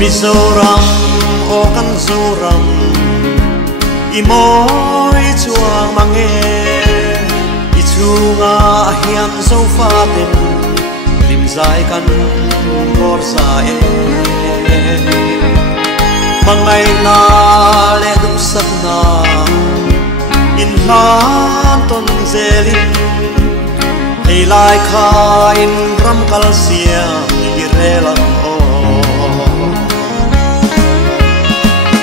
Mizoram o kan zoram I moi chuang mange I chunga hiam zo fatin lim zai kan gor sa e mangai na le du sat na in lan ton zelin hei lai kha in ram kal sia I relam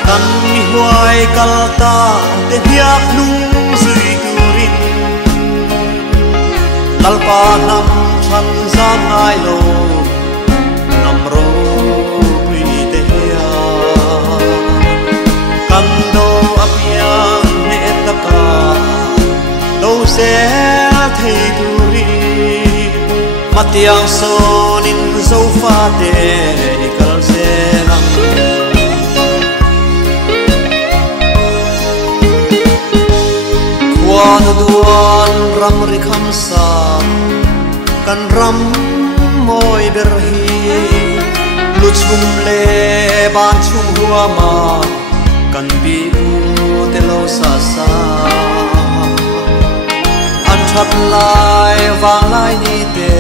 tan mi huai kalta te hiak nung zui turin lalpa nam chan zam ngai lo nam ro pui te hia kan do apiang ne taka do se thei turin matiang sonin zo fa te ikal se nang Wan duan ram rikham sa kan ram moi berhi lu chum le ban chum hua ma kan bi u te lo sa sa an thap lai wang lai ni te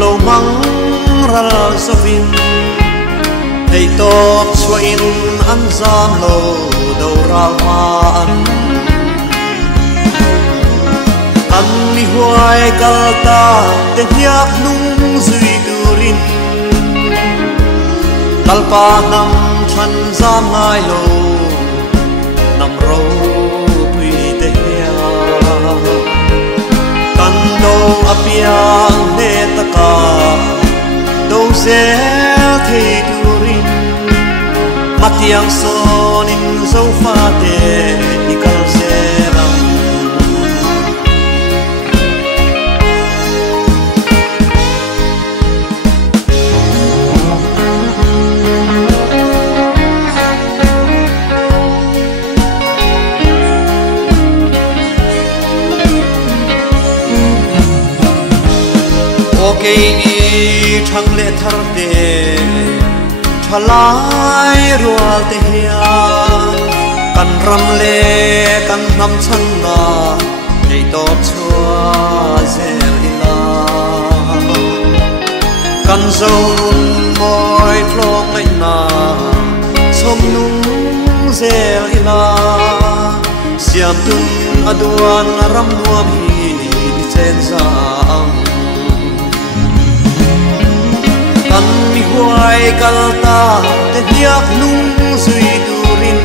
lo mang ral so vin hei top chuain an zam lo do ra ma an An mi huai kalta te hiak nung zui turin Talpa nam chan zam ngai lo nam ro pui te hia Kan do apiang ne taka do se thei turin Matiang sonin zo fa te ikal se ram Kei thang le thar te thalai rual te hia kan ram le kan nam chang na nei top chua zel ila kan zo moi thlong lai na som nung zel ila siam tun aduan ram nuam hi chen sang Tan mi huai kalta te hiak nung zui turin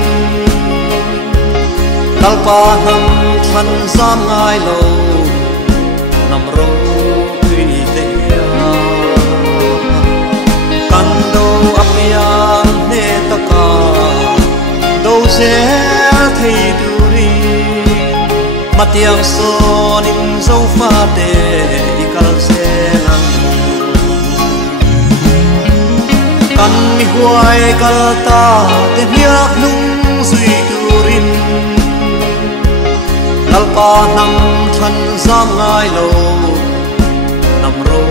Talpa nam chan zam ngai lo nam ro pui te hia Kan do apiang ne taka do se thei turin Matiang sonin zo fa te ikal se nang Kan mi huai kalta te hiak nung zui turin Lalpa nam chan zam ngai lo nam ro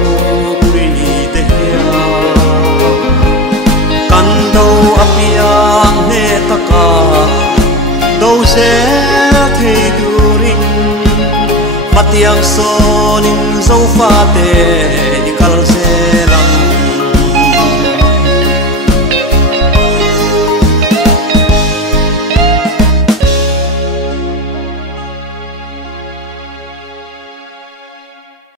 pui te hia Kan do apiang ne taka do se thei turin Matiang sonin zo fa te